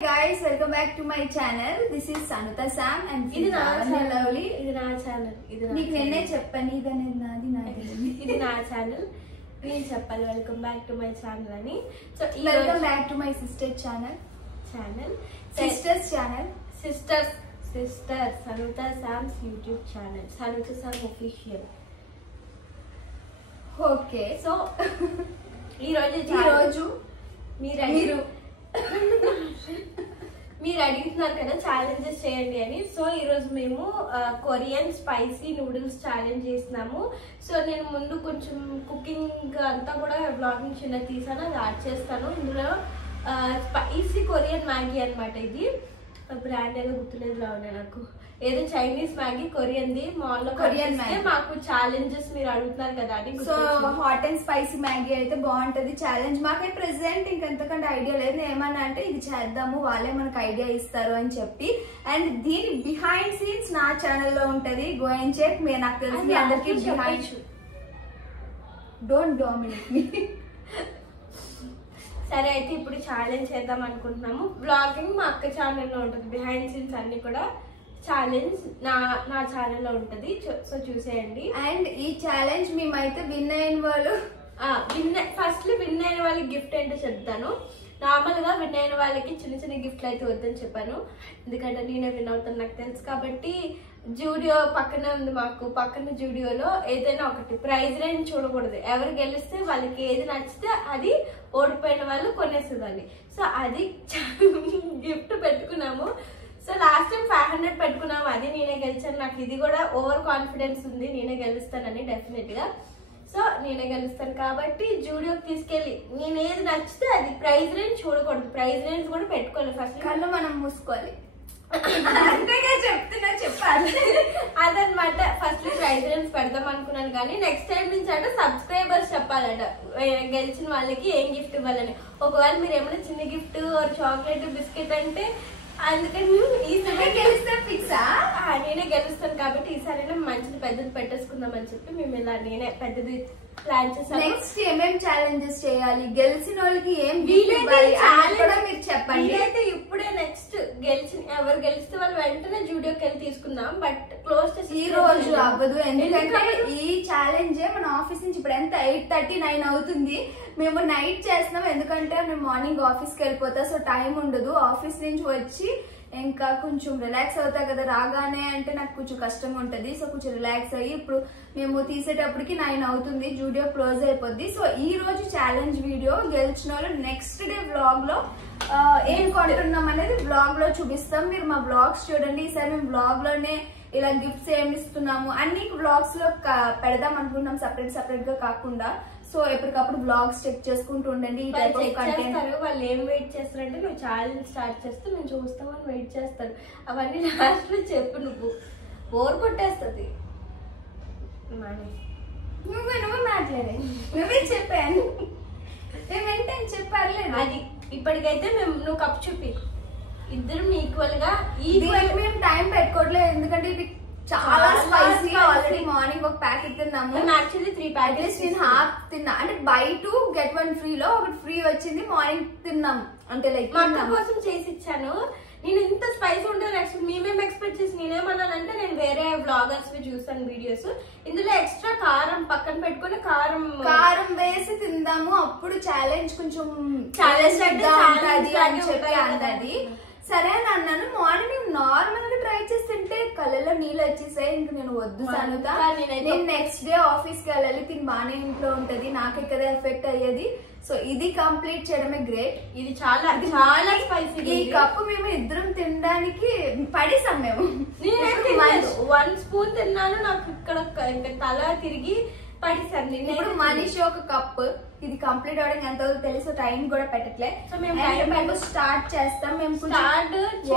Guys, welcome back to my channel. This is Sanuta Sam and ఇది నా channel. Lovely. ఇది నా channel. ఇది నా నీకు నేనే చెప్పాను ఇదనేది నాది నాది. ఇది నా ఛానల్. నేను చెప్పాలి welcome back to my channel అని. So Welcome back to my sister channel. Sisters channel. Sister Sanuta Sam's YouTube channel Sanuta Sam official. Okay. So ఈ రోజు మీరు అడుగుతున్నారు కదా ఛాలెంజెస్ చేయండి అని. సో ఈ రోజు మేము కొరియన్ స్పైసీ నూడిల్స్ ఛాలెంజ్ చేస్తున్నాము. సో నేను ముందు కొంచెం కుకింగ్ అంతా కూడా బ్లాగింగ్ చిన్న తీసాను, అది యాడ్ చేస్తాను. ఇందులో స్పైసీ కొరియన్ మ్యాగీ అనమాట. ఇది బ్రాండ్ ఏదో గుర్తులేదు రావునే నాకు. ఏదో చైనీస్ మ్యాగీ కొరియన్ది మాల్లో కొరియన్ మాకు ఛాలెంజెస్ మీరు అడుగుతున్నారు కదా అని. So hot and spicy Maggi అయితే బాగుంటది ఛాలెంజ్. మాకైతే ప్రెసెంట్ ఇంకెంతకంటే ఐడియా లేదు. ఏమన్నా అంటే ఇది చేద్దాము, వాళ్ళే మనకు ఐడియా ఇస్తారు అని చెప్పి. అండ్ దీని బిహైండ్ సీన్స్ నా ఛానల్లో ఉంటది. Go and check. మీరు నాకు తెలిసి అందరికి బిహైండ్. డోంట్ డామినేట్ మీ. సరే అయితే ఇప్పుడు ఛాలెంజ్ చేద్దాం అనుకుంటున్నాము. బ్లాగింగ్ మా అక్క ఛానల్లో ఉంటుంది, బిహైండ్ సీన్స్ అన్ని కూడా ఛాలెంజ్ నా ఛానల్లో ఉంటుంది. సో చూసేయండి. అండ్ ఈ ఛాలెంజ్ మేమైతే విన్ అయిన వాళ్ళు ఫస్ట్ విన్ అయిన వాళ్ళకి గిఫ్ట్ ఏంటో చెప్తాను. నార్మల్ గా విన్ అయిన వాళ్ళకి చిన్న చిన్న గిఫ్ట్లు అయితే వద్దని చెప్పాను, ఎందుకంటే నేనే విన్ అవుతాను నాకు తెలుసు కాబట్టి. జూడియో పక్కనే ఉంది మాకు, పక్కన జూడియోలో ఏదైనా ఒకటి ప్రైజ్ రేంజ్ చూడకూడదు. ఎవరు గెలిస్తే వాళ్ళకి ఏది నచ్చితే అది ఓడిపోయిన వాళ్ళు కొనేసేదాన్ని. సో అది గిఫ్ట్ పెట్టుకున్నాము. సో లాస్ట్ టైం 500 పెట్టుకున్నాము, అది నేనే గెలిచాను. నాకు ఇది కూడా ఓవర్ కాన్ఫిడెన్స్ ఉంది, నేనే గెలుస్తానని డెఫినెట్ గా. సో నేనే గెలుస్తాను కాబట్టి జూడియోకి తీసుకెళ్ళి నేను ఏది నచ్చితే అది ప్రైజ్ రేంజ్ చూడకూడదు, ప్రైజ్ రేంజ్ కూడా పెట్టుకోవాలి. ఫస్ట్ కళ్ళు మనం మూసుకోవాలి అంతేగా చెప్తున్నా చెప్పాలి అదనమాట. ఫస్ట్ ప్రైజ్ రేంజ్ పెడదాం అనుకున్నాను, కానీ నెక్స్ట్ టైం నుంచి అంటే సబ్స్క్రైబర్స్ చెప్పాలంట గెలిచిన వాళ్ళకి ఏం గిఫ్ట్ ఇవ్వాలని. ఒకవేళ మీరు ఏమైనా చిన్న గిఫ్ట్ చాక్లెట్ బిస్కెట్ అంటే అందుకని ఈసారి గెలిస్తే ఫిక్సా నేనే గెలుస్తాను కాబట్టి ఈసారి మంచిది పెద్దది పెట్టేసుకుందాం అని చెప్పి మేము ఇలా నేనే పెద్దది ప్లాన్ చేసాము. నెక్స్ట్ ఏమేం ఛాలెంజెస్ చేయాలి, గెలిచిన వాళ్ళకి ఏం మీరు చెప్పండి. అయితే ఇప్పుడే నెక్స్ట్ ఎవరు గెలిస్తే వాళ్ళు వెంటనే జూడియోకి వెళ్ళి తీసుకుందాం. బట్ క్లోజ్ చేసి ఈ రోజు అవ్వదు, ఎందుకంటే ఈ ఛాలెంజ్ మన ఆఫీస్ నుంచి ఇప్పుడు ఎంత 8:39 అవుతుంది. మేము నైట్ చేస్తున్నాం, ఎందుకంటే మేము మార్నింగ్ ఆఫీస్కి వెళ్ళిపోతా. సో టైం ఉండదు. ఆఫీస్ నుంచి వచ్చి ఇంకా కొంచెం రిలాక్స్ అవుతా కదా, రాగానే అంటే నాకు కొంచెం కష్టంగా ఉంటది. సో కొంచెం రిలాక్స్ అయ్యి ఇప్పుడు మేము తీసేటప్పటికి 9 అవుతుంది, జూడియో క్లోజ్ అయిపోద్ది. సో ఈ రోజు ఛాలెంజ్ వీడియో గెలిచిన వాళ్ళు నెక్స్ట్ డే బ్లాగ్ లో ఏం కొంటున్నాం అనేది బ్లాగ్ లో చూపిస్తాం. మీరు మా బ్లాగ్స్ చూడండి. ఈసారి మేము బ్లాగ్ లోనే ఇలా గిఫ్ట్స్ ఏమి ఇస్తున్నాము అన్ని బ్లాగ్స్ లో పెడదాం అనుకుంటున్నాం, సపరేట్ గా కాకుండా. సో ఎప్పటికప్పుడు బ్లాగ్స్ చెక్ చేసుకుంటూ ఉండండి. ఈ టైప్ ఆఫ్ కంటెంట్ వాళ్ళు ఏం వెయిట్ చేస్తారంటే నువ్వు ఛాలెంజ్ స్టార్ట్ చేస్తే మేము చూస్తామని వెయిట్ చేస్తారు. అవన్నీ లాస్ట్ లో చెప్పు, నువ్వు బోర్ కొట్టేస్తుంది. నువ్వు మాట్లాడే నువ్వే చెప్పాను, నేను వెంటనే చెప్పాలి. అది ఇప్పటికైతే నువ్వు కప్ చూపి ఇద్దరు ఈక్వల్ గా మేము టైం పెట్టుకోవట్లేదు, ఎందుకంటే ఇది చాలా స్పైసీ. ఆల్రెడీ మార్నింగ్ ఒక ప్యాకెట్ తిన్నాము. యాక్చువల్లీ 3 ప్యాకెట్స్ నేను హాఫ్ తిన్నా, అంటే బై 2 get 1 ఫ్రీ లో ఒకటి ఫ్రీ వచ్చింది. మార్నింగ్ తిన్నాం అంటే లైక్ మా అక్క కోసం చేసి ఇచ్చాను. నేను ఇంత స్పైసీ ఉంటుంది మేమేం ఎక్స్పెక్ట్ చేసి నేనేమన్నానంటే నేను వేరే బ్లాగర్స్ చూసాను వీడియోస్, ఇందులో ఎక్స్ట్రా కారం పక్కన పెట్టుకుని కారం వేసి తిందాము, అప్పుడు ఛాలెంజ్ కొంచెం ఛాలెంజ్ అని చెప్పి అన్నది. సరే అని అన్నాను. మార్నింగ్ నార్మల్ గా ట్రై చేసి తింటే కళ్ళలో నీళ్ళు వచ్చేసాయి. ఇంక నేను వద్దు సనుతా, నేను నెక్స్ట్ డే ఆఫీస్ కి వెళ్ళాలి, తిని బాగానే ఇంట్లో ఉంటది, నాకే కదా ఎఫెక్ట్ అయ్యేది. సో ఇది కంప్లీట్ చేయడమే గ్రేట్. ఇది చాలా చాలా స్పైసీ. ఈ కప్పు మేము ఇద్దరం తినడానికి పడేసాం. మేము 1 స్పూన్ తిన్నాను, నాకు ఇక్కడ తల తిరిగి పడేసాను. ఇప్పుడు మనిషి ఒక కప్. ఇది కంప్లీట్ అవడం ఎంత తెలుసు, టైం కూడా పెట్టట్లే. సో మేము స్టార్ట్ చేస్తాం. మేము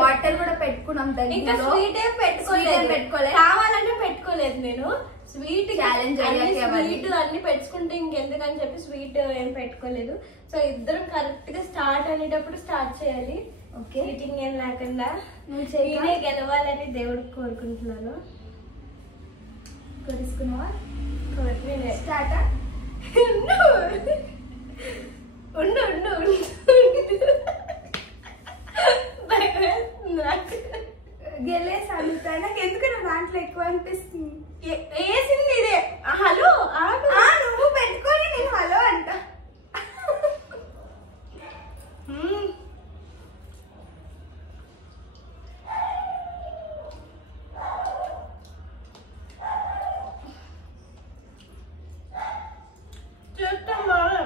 వాటర్ కూడా పెట్టుకున్నాం. ఇంకా స్వీట్ ఏం పెట్టుకోలేదు, కావాలంటే పెట్టుకోలేదు. నేను స్వీట్ ఛాలెంజ్ స్వీట్ అన్ని పెట్టుకుంటే ఇంకెందుకని చెప్పి స్వీట్ ఏం పెట్టుకోలేదు. సో ఇద్దరం కరెక్ట్ గా స్టార్ట్ అనేటప్పుడు స్టార్ట్ చేయాలి. ఓకే, ఈటింగ్ ఏం లేకుండా నేనే గెలవాలని దేవుడికి కోరుకుంటున్నాను. కోరుకున్నావా? స్టార్ట్ ఉండు గెలేసి అడుగుతా. నాకు ఎందుకు నా దాంట్లో ఎక్కువ అనిపిస్తుంది. వేసింది ఇదే. హలో నువ్వు పెట్టుకొని నేను హలో అంట. చేస్తాం బాగా.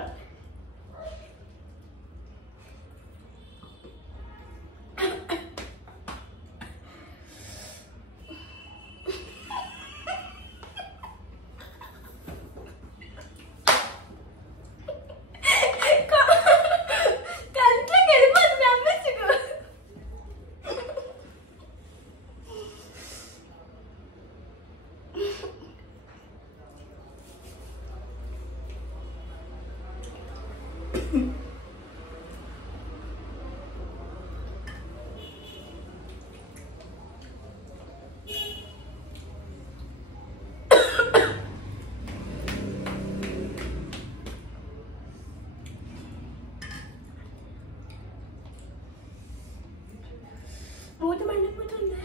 మూత మండిపోతుంది.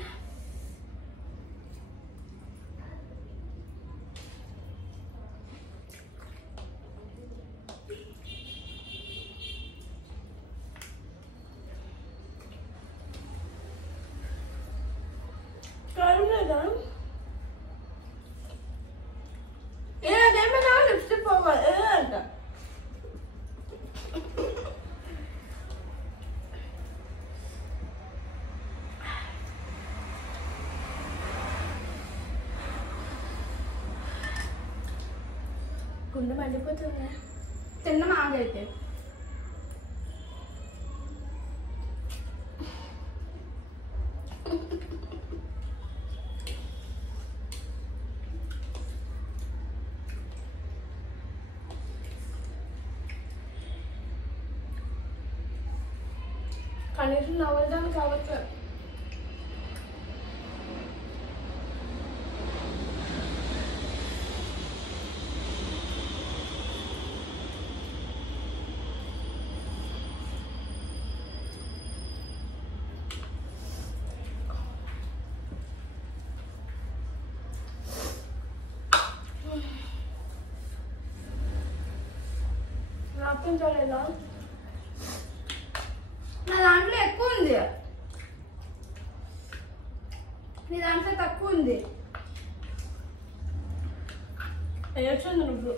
కారం లేదా? ఏదేమైనా లిప్స్టిక్ పోవాలి అంట. గుండె మండిపోతుంది. చిన్న మాగైతే కనీసం నవ్వడానికి కావచ్చు. నాపించలేదా? నా దాంట్లో ఎక్కువ ఉంది, నీ దాంట్లో తక్కువ ఉంది. వేయొచ్చింది నువ్వు.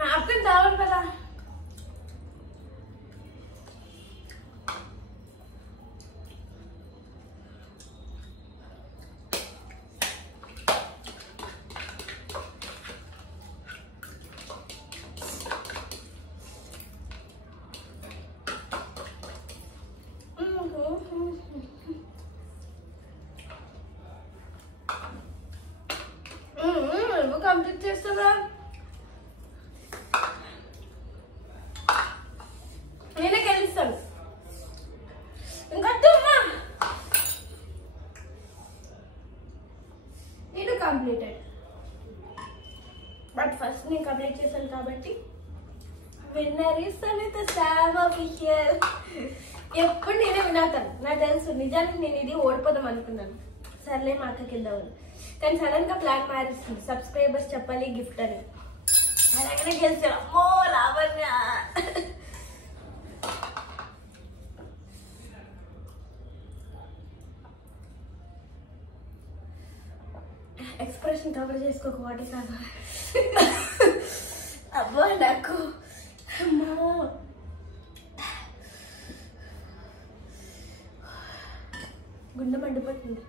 నాప్కిన్ తేవాలి కదా. నువ్వు కంప్లీట్ చేస్తావా? నేనే గెలుస్తాను. ఇంకా నేను కంప్లీటెడ్. బట్ ఫస్ట్ నేను కంప్లీట్ చేశాను కాబట్టి winner is Anitha Sam official. ఎప్పుడు నేనే వినాతాను, నాకు తెలుసు. నిజానికి నేను ఇది ఓడిపోదాం అనుకున్నాను. సర్లే మా అక్కకి వెళ్దామని, కానీ సడన్ గా ప్లాన్ మారిస్తుంది. సబ్స్క్రైబర్స్ చెప్పాలి గిఫ్ట్ అని. అలాగనే గెలిచాను. అమ్మో లావణ్య. ఎక్స్ప్రెషన్ కవర్ చేసుకోక వాటి కాదు. అబ్బో నాకు అమ్మో. గుండె మండిపోతుంది.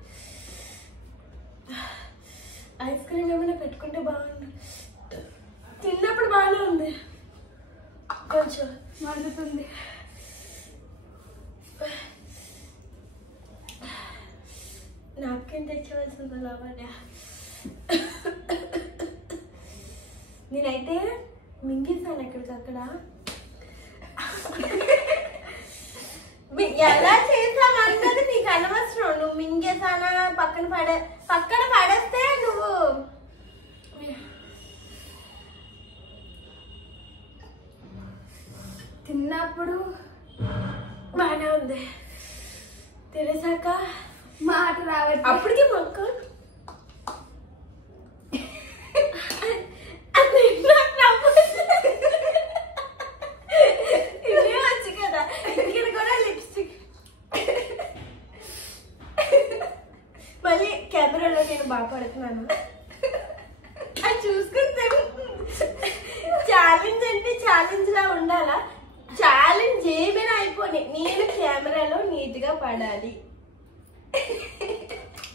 ఐస్ క్రీమ్ ఏమైనా పెట్టుకుంటే బాగుంది. తిన్నప్పుడు బాగానే ఉంది, కొంచెం మండుతుంది. నాకేం తెచ్చవలసింది లావణ్య. నేనైతే మింగేసాను ఎక్కడికక్కడ. ఎలా చేసామన్నది నీకు అనవసరం. నువ్వు మింగేసానా పక్కన పడేస్తే నువ్వు తిన్నప్పుడు బాగానే ఉంది, తినేసాక మాట రావట్లేదు. అప్పటికి మొక్క ఇదే వచ్చు కదా. ఇక్కడ కూడా లిప్స్టిక్. మళ్ళీ కెమెరాలో నేను బాగా పడుతున్నాను అది చూసుకుంటే. ఛాలెంజ్ అంటే ఛాలెంజ్ లా ఉండాలా? ఛాలెంజ్ ఏమైనా అయిపోయి నేను కెమెరాలో నీట్ గా పడాలి.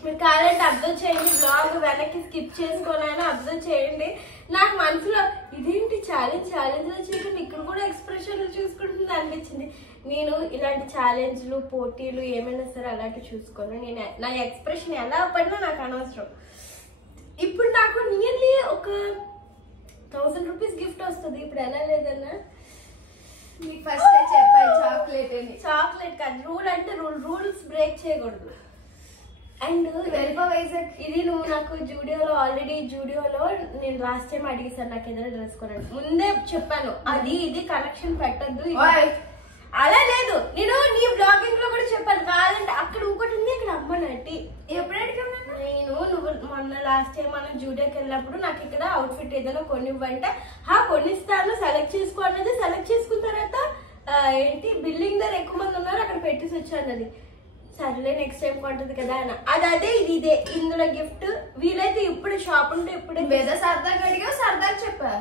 మీరు కావాలంటే అబ్జర్వ్ చేయండి, బ్లాగ్ వెనక్కి స్కిప్ చేసుకోవాలని అబ్జర్వ్ చేయండి. నాకు మనసులో ఇదేంటి ఛాలెంజ్ ఛాలెంజ్ లో చూసుకుంటే ఇక్కడ కూడా ఎక్స్ప్రెషన్లు చూసుకుంటుంది అనిపించింది. నేను ఇలాంటి ఛాలెంజ్లు పోటీలు ఏమైనా సరే అలాంటివి చూసుకోను. నేను నా ఎక్స్ప్రెషన్ ఎలా పడినా నాకు అనవసరం. ఇప్పుడు నాకు నియర్లీ ఒక 1000 రూపీస్ గిఫ్ట్ వస్తుంది. ఇప్పుడు ఎలా లేదన్నా మీకు ఫస్ట్ చెప్పాలి చాక్లెట్ అని. చాక్లెట్ కాదు, రూల్ అంటే రూల్స్ బ్రేక్ చేయకూడదు. అండ్ ఇది నువ్వు నాకు జూడియోలో నేను లాస్ట్ టైం అడిగేసాను నాకు ఏదైనా డ్రెస్ కొనండి. ముందే చెప్పాను అది ఇది కనెక్షన్ పెట్టద్దు. అలా లేదు, నేను నీ బ్లాగింగ్ లో కూడా చెప్పాను. కాదంటే అక్కడ ఇంకోటి ఉంది, ఇక్కడ అమ్మనట్టి. ఎప్పుడు అడిగాను నువ్వు మొన్న లాస్ట్ టైం మనం జూడియోకి వెళ్ళినప్పుడు నాకు ఇక్కడ అవుట్ఫిట్ ఏదైనా కొనివ్వంటే కొనిస్తాను సెలెక్ట్ చేసుకో అన్నది. సెలెక్ట్ చేసుకున్న తర్వాత ఏంటి బిల్డింగ్ దగ్గర ఎక్కువ మంది ఉన్నారు అక్కడ పెట్టేసి వచ్చాను. అది సర్లే నెక్స్ట్ టైం కొంటది కదా అన్న. అదే ఇదే ఇందులో గిఫ్ట్. వీలైతే ఇప్పుడు షాప్ ఉంటే ఇప్పుడే సరదాగా అడిగా సరదాగా చెప్పా.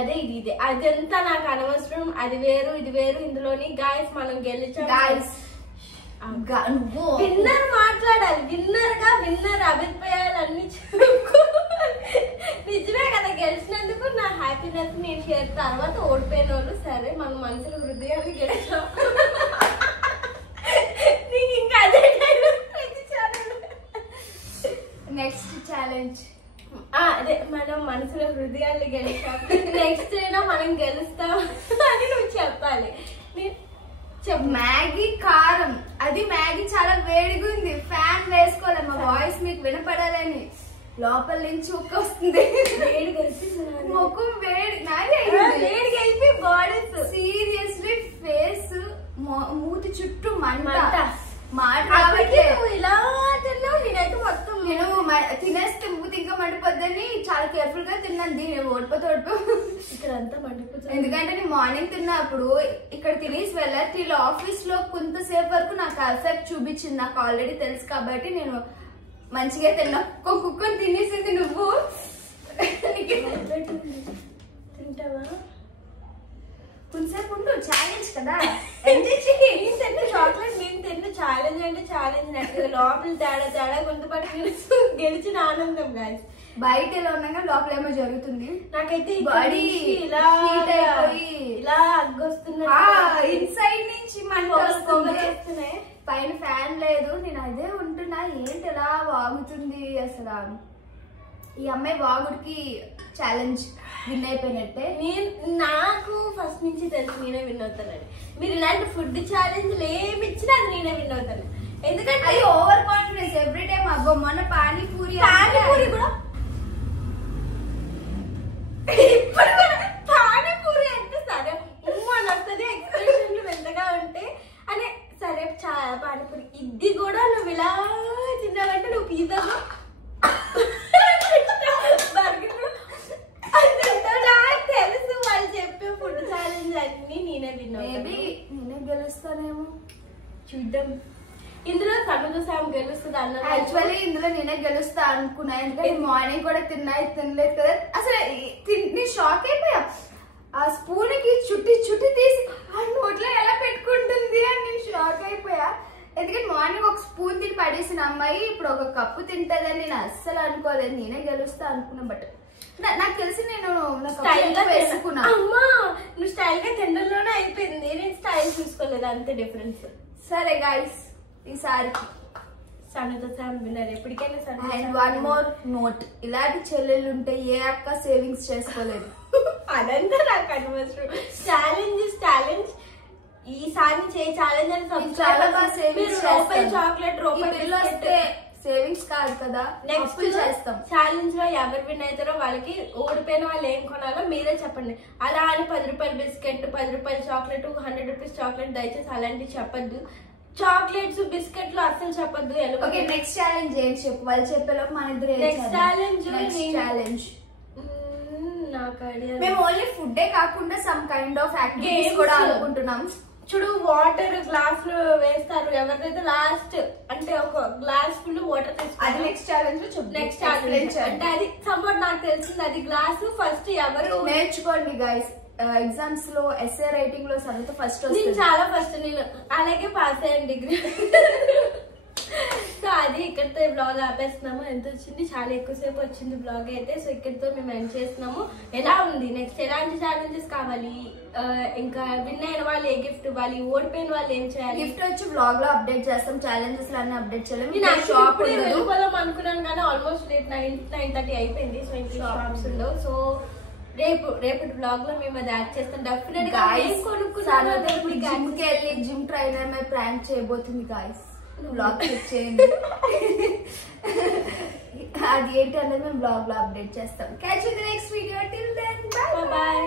అదే ఇదే అదంతా నాకు అనవసరం. అది వేరు ఇది వేరు. ఇందులోని గాయస్ మనం గెలిచాం. విన్నర్ మాట్లాడాలి. విన్నర్ అభిప్రాయాలు అన్ని నిజమే కదా. గెలిచినందుకు నా హ్యాపీనెస్ నేను షేర్. తర్వాత ఓడిపోయిన వాళ్ళు సరే మన మనసులో హృదయాన్ని గెలిచాం. ఇంకా అదే నెక్స్ట్ ఛాలెంజ్ అదే మనం మనసులో హృదయాన్ని గెలిచాం. నెక్స్ట్ అయినా మనం గెలుస్తాం అని నువ్వు చెప్పాలి. మ్యాగీ కారం. అది మ్యాగీ చాలా వేడిగా ఉంది, ఫ్యాన్ వేసుకోవాలి. మా వాయిస్ మీకు వినపడాలని లోపల నుంచి ఉక్క వస్తుంది. వేడి కలిపి ముఖం వేడి వేడి కలిపి బాడీ సీరియస్లీ ఫేస్ మూతి చుట్టూ మంట. ఇలా తిన్నావు. నేనైతే మొత్తం నేను తినేస్తే మూతి ఇంకా మండిపోద్దని చాలా కేర్ఫుల్ గా తిన్నాను. దీన్ని ఓడిపోతే ఇక్కడ అంతా మండిపోతుంది. ఎందుకంటే నేను మార్నింగ్ తిన్నప్పుడు ఇక్కడ తినేసి వెళ్ళి ఆఫీస్ లో కొంతసేపు వరకు నాకు ఎఫెక్ట్ చూపించింది. నాకు ఆల్రెడీ తెలుసు కాబట్టి నేను మంచిగా తిన్నా. కుక్కని తినేసింది నువ్వు. తింటావా? కొంతసేపు ఉండు, ఛాలెంజ్ కదా. చాక్లెట్ నేను తిన్న ఛాలెంజ్ అంటే ఛాలెంజ్ లోపల తేడా కొంతపాటు గెలిచిన ఆనందం గాయస్. బయట ఎలా ఉన్నాగా లోపల ఏమో జరుగుతుంది. నాకైతే బాడీ ఇలా అగ్గొస్తుంది. ఇన్సైడ్ నుంచి వస్తున్నాయి. పైన ఫ్యాన్ లేదు. నేను అదే ఉంటున్నా, ఏంటి ఎలా వాగుతుంది అసలు. ఈ అమ్మాయి వాగుడికి ఛాలెంజ్ విన్ అయిపోయినట్టే. నాకు ఫస్ట్ నుంచి తెలుసు నేనే విన్ అవుతానని. మీరు ఇలాంటి ఫుడ్ ఛాలెంజ్ ఏమి ఇచ్చినా అది నేనే విన్ అవుతాను. ఎందుకంటే అది ఓవర్ కాన్ఫిడెన్స్. ఎవ్రీ టైం అబ్బో మొన్న పానీపూరి కూడా ఇప్పుడు పానీపూరి అంటే సరే అని వస్తుంది. ఎక్స్ప్రెషన్లు వింతగా ఉంటే అనే సరే పానీపూరి. ఇది కూడా నువ్వు ఇలా తిన్నావంటే నువ్వు పిజ్జా తెలుసు వాళ్ళు చెప్పే ఫుడ్ ఛాలెంజ్ అన్ని నేనే విన్నా. మేబీ నేనే గెలుస్తానేమో, చూద్దాం. ఇందులో తమిళ సామ్ గెలుస్తుంది అన్న. యాక్చువల్లీ ఇందులో నేనే గెలుస్తా అనుకున్నా. ఎందుకంటే మార్నింగ్ కూడా తినలేదు కదా. అసలు నేను షాక్ అయిపోయా. ఆ స్పూన్ కి చుట్టి తీసి ఆ నోట్లో ఎలా పెట్టుకుంటుంది అని నేను షాక్ అయిపోయా. ఎందుకంటే మార్నింగ్ ఒక స్పూన్ తిని పడేసిన అమ్మాయి ఇప్పుడు ఒక కప్పు తింటదని నేను అస్సలు అనుకోలేదు. నేనే గెలుస్తా అనుకున్నా. బట్ నాకు తెలిసి నేను స్టైల్ గా వేసుకున్నా. అమ్మా నువ్వు స్టైల్ గా తినడంలోనే అయిపోయింది. నేను స్టైల్ చూసుకోలేదు, అంతే డిఫరెన్స్. సరే గైస్, ఈసారికి సన్నతో సామ్ విన్నర్ ఎప్పటికైనా. అండ్ వన్ మోర్ నోట్, ఇలాంటి చెల్లెళ్ళు ఉంటే ఏ అక్క సేవింగ్స్ చేసుకోలేదు. అదంతా నాకు అనవసరం. ఛాలెంజ్ ఈసారి చేయి ఛాలెంజ్ అని చాలా బాగా సేవింగ్స్ రూపాయి చాక్లెట్ వస్తే సేవింగ్స్ కాదు కదా, నెక్స్ట్ చేస్తాం. ఛాలెంజ్ లో ఎవరు విన్ అవుతారో వాళ్ళకి, ఓడిపోయిన వాళ్ళు ఏం కొనాలో మీరే చెప్పండి. అలా అని 10 రూపాయల బిస్కెట్, 10 రూపాయల చాక్లెట్, 100 రూపీస్ చాక్లెట్ దయచేసి అలాంటివి చెప్పద్దు. చాక్లెట్స్ బిస్కెట్లు అస్సలు చెప్పద్దు. ఓకే, నెక్స్ట్ ఛాలెంజ్ ఏం చెప్పు, వాళ్ళు చెప్పేలోపు మన ఇద్దరు. నెక్స్ట్ ఛాలెంజ్ నాకు ఐడియా. మేము ఓన్లీ ఫుడ్ కాకుండా సమ్ కైండ్ ఆఫ్ యాక్టివిటీస్ కూడా అనుకుంటున్నాం. చూడు, వాటర్ గ్లాస్ లో వేస్తారు, ఎవరిదైతే లాస్ట్ అంటే ఒక గ్లాస్ ఫుల్ వాటర్ తీసుకుంటారు. అది నెక్స్ట్ ఛాలెంజ్. నెక్స్ట్ ఛాలెంజ్ అంటే అది సపోర్ట్ నాకు తెలిసింది, అది గ్లాస్ ఫస్ట్ ఎవరు నేర్చుకోండి గైస్. ఎగ్జామ్స్ లో ఎస్ఏ రైటింగ్ లో చదివితే ఫస్ట్ నేను చాలా ఫస్ట్, నేను అలాగే పాస్ అయ్యాను డిగ్రీ. సో అది ఇక్కడితో బ్లాగ్ ఆపేస్తున్నాము. ఎంత వచ్చింది, చాలా ఎక్కువసేపు వచ్చింది బ్లాగ్ అయితే. సో ఇక్కడితో మేము ఎండ్ చేస్తున్నాము. ఎలా ఉంది, నెక్స్ట్ ఎలాంటి ఛాలెంజెస్ కావాలి, ఇంకా విన్ అయిన వాళ్ళు ఏ గిఫ్ట్ ఇవ్వాలి, ఓడిపోయిన వాళ్ళు ఏం చేయాలి, గిఫ్ట్ వచ్చి బ్లాగ్ లో అప్డేట్ చేస్తాం. ఛాలెంజెస్ లో అన్ని అప్డేట్ చేయలేము. వెళ్ళిపోదాం అనుకున్నాను కానీ ఆల్మోస్ట్ రేపు 9:30 అయిపోయింది. సో ఇంకా షాప్స్ ఉండవు. సో రేపటి బ్లాగ్ లో మేము అది యాడ్ చేస్తాం. డెఫినెట్ గా జిమ్ ట్రైనర్ మీద ప్రాంక్ చేయబోతుంది గాయస్. బ్లాగ్ క్లిక్ చేయండి. అది ఏంటి అనేది మేము బ్లాగ్ లో అప్డేట్ చేస్తాం. Catch you the next video. Till then bye by.